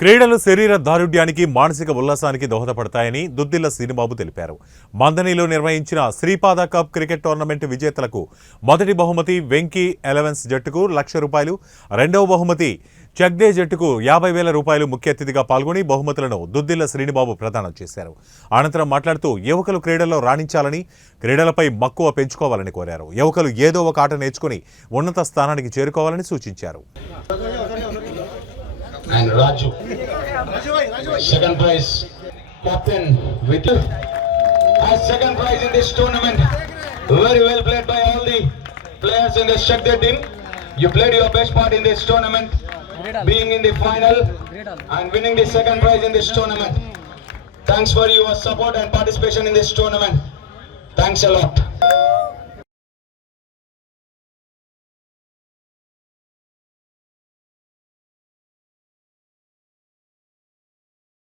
క్రీడలు శరీర దారుఢ్యానికి మానసిక ఉల్లాసానికి దోహదపడతాయని దుద్దిల్ల శ్రీనిబాబు తెలిపారు. మందనిలో నిర్వహించిన శ్రీపాద కప్ క్రికెట్ టోర్నమెంట్ విజేతలకు మొదటి బహుమతి వెంకీ 11 జట్టుకు ₹1,00,000, రెండవ బహుమతి చెగ్దే జట్టుకు ₹50,000 ముఖ్య అతిథిగా పాల్గొని బహుమతులను దుద్దిల్ల శ్రీనిబాబు ప్రదానం చేశారు. అనంతరం మాట్లాడుతూ యువకులు క్రీడల్లో రాణించాలని, క్రీడలపై మక్కువ పెంచుకోవాలని కోరారు. యువకులు ఏదో ఒక ఆట నేర్చుకుని ఉన్నత స్థానానికి చేరుకోవాలని సూచించారు. And Raju, second prize, captain with you. As second prize in this tournament, very well played by all the players in the Shakti team. You played your best part in this tournament, being in the final and winning the second prize in this tournament. Thanks for your support and participation in this tournament. Thanks a lot.